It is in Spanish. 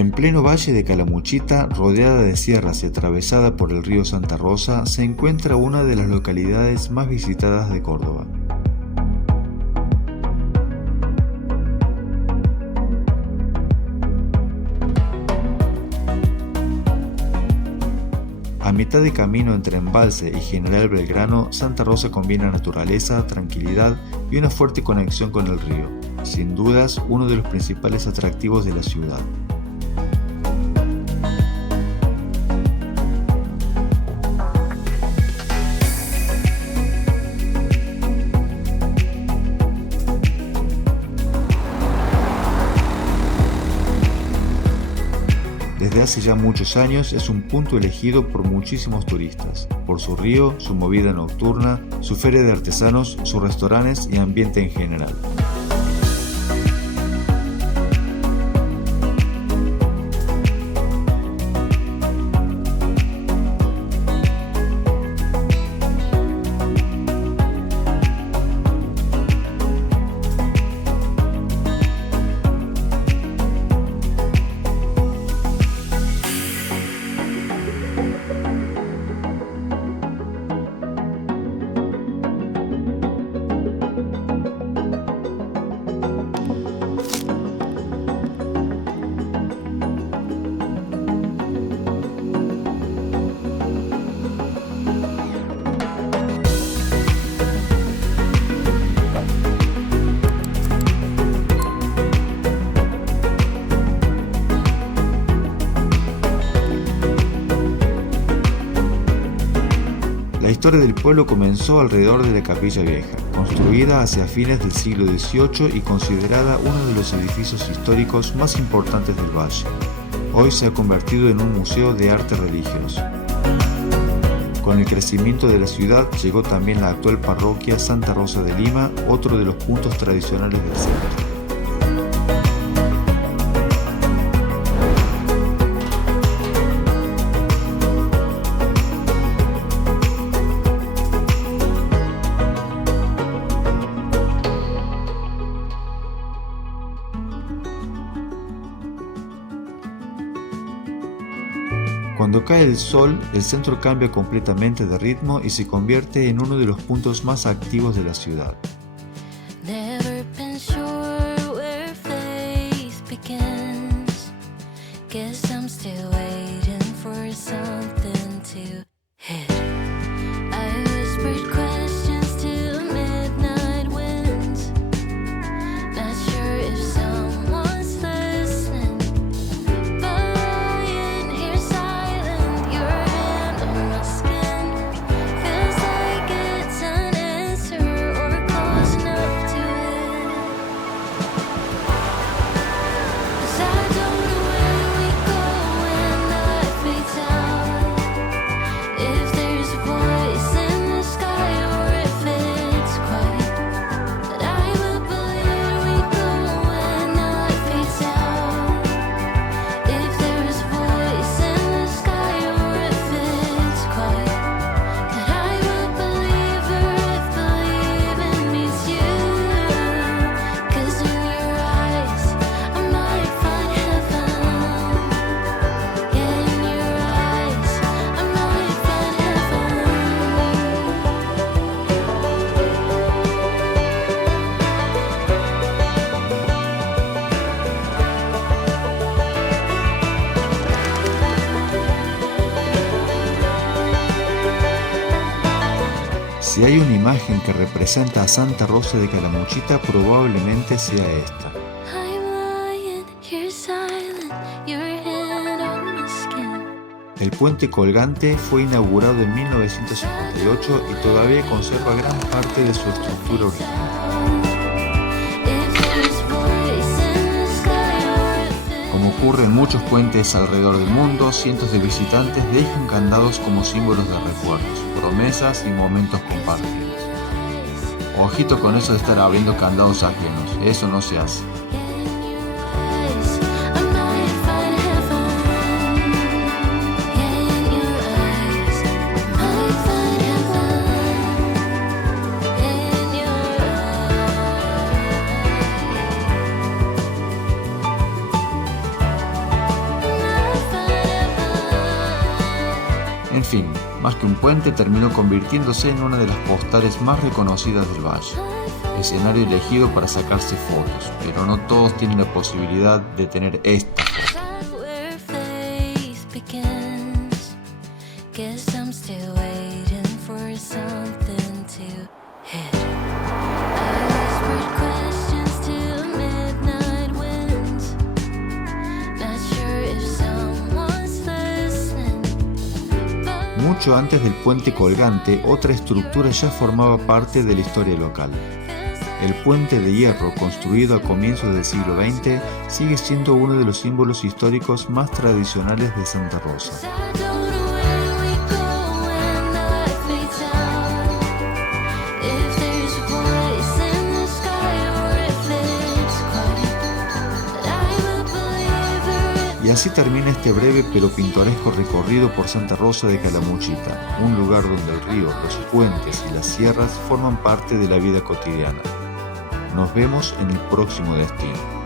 En pleno valle de Calamuchita, rodeada de sierras y atravesada por el río Santa Rosa, se encuentra una de las localidades más visitadas de Córdoba. A mitad de camino entre Embalse y General Belgrano, Santa Rosa combina naturaleza, tranquilidad y una fuerte conexión con el río, sin dudas uno de los principales atractivos de la ciudad. Desde hace ya muchos años es un punto elegido por muchísimos turistas, por su río, su movida nocturna, su feria de artesanos, sus restaurantes y ambiente en general. La historia del pueblo comenzó alrededor de la Capilla Vieja, construida hacia fines del siglo XVIII y considerada uno de los edificios históricos más importantes del valle. Hoy se ha convertido en un museo de arte religioso. Con el crecimiento de la ciudad llegó también la actual parroquia Santa Rosa de Lima, otro de los puntos tradicionales del centro. Cuando cae el sol, el centro cambia completamente de ritmo y se convierte en uno de los puntos más activos de la ciudad. Si hay una imagen que representa a Santa Rosa de Calamuchita, probablemente sea esta. El puente colgante fue inaugurado en 1958 y todavía conserva gran parte de su estructura original. Como ocurre en muchos puentes alrededor del mundo, cientos de visitantes dejan candados como símbolos de recuerdos, promesas y momentos compartidos. Ojito con eso de estar abriendo candados ajenos, eso no se hace. En fin, más que un puente, terminó convirtiéndose en una de las postales más reconocidas del valle. Escenario elegido para sacarse fotos, pero no todos tienen la posibilidad de tener esta foto. Mucho antes del puente colgante, otra estructura ya formaba parte de la historia local. El puente de hierro, construido a comienzos del siglo XX, sigue siendo uno de los símbolos históricos más tradicionales de Santa Rosa. Y así termina este breve pero pintoresco recorrido por Santa Rosa de Calamuchita, un lugar donde el río, los puentes y las sierras forman parte de la vida cotidiana. Nos vemos en el próximo destino.